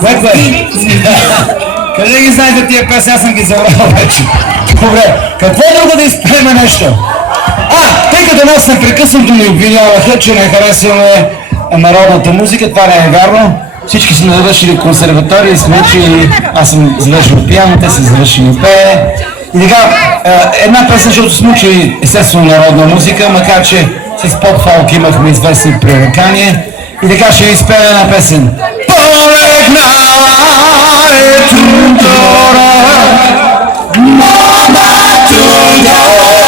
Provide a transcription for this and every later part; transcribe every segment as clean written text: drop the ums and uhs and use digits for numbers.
Което е? Къде ги знаете тия песни? Аз съм ги забрал вече. Добре, какво друго да изпеем нещо? Тъй като нас непрекъснато ни обвиняваха, че не харесваме народната музика, това не е вярно. Всички сме завършили консерватория и сме учили, аз съм завършил пиано, те са завършили пее. И така, една песен, защото сме учили естествено народна музика, макар че с поп-фолк имахме известни пререкания. И така ще ви изпея една песен. Полегна е Тудора, мама Тудора,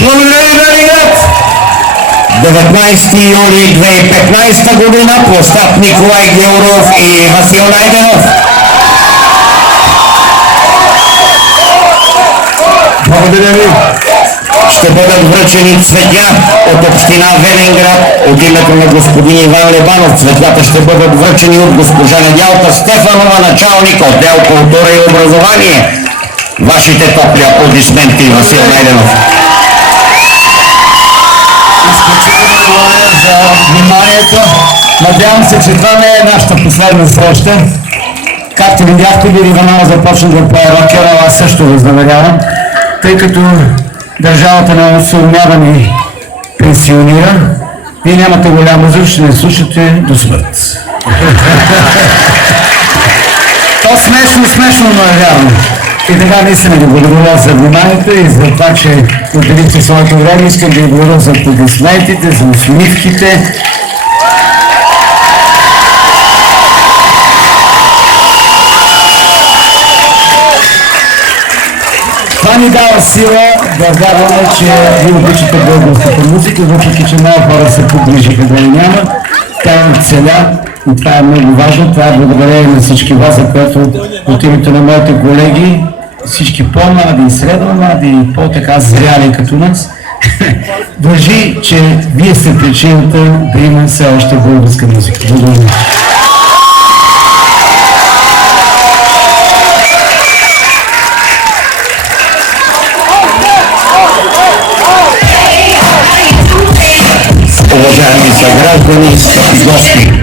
Благодаря ви, Велиград! 19 юли 2015 година, площад Николай Гяуров и Васил Найденов. Благодаря ви! Ще бъдат връчени цветя от община Велинград от името на господин Иван Лебанов. Цветята ще бъдат връчени от госпожа Недялка Стефанова, началник отдел култура и образование. Вашите топли аплодисменти, Васил Найденов. Изключително благодаря за вниманието. Надявам се, че това не е нашата последна среща. Както видяхте, Вили Иванова започна да пее рокера, аз също възнамерявам, тъй като държавата на се умява ни пенсионира. Вие нямате голяма музика, ще не слушате до смърт. То смешно, но е вярно. И така наистина ви благодаря за вниманието и за това, че отделихте своето време. Искам да ви благодаря за аплодисментите, за усмивките. Това ни дава сила да вярваме, че ви обичате българската музика, въпреки че много хора се подвижиха да я няма. Тя е целя и това е много важно. Това е благодарение на всички вас, за което от името на моите колеги, всички по-млади, средно-млади и по-така зряли като нас, държи, че вие сте причината да има все още българска музика. Благодаря. Уважаеми съграждани, гости!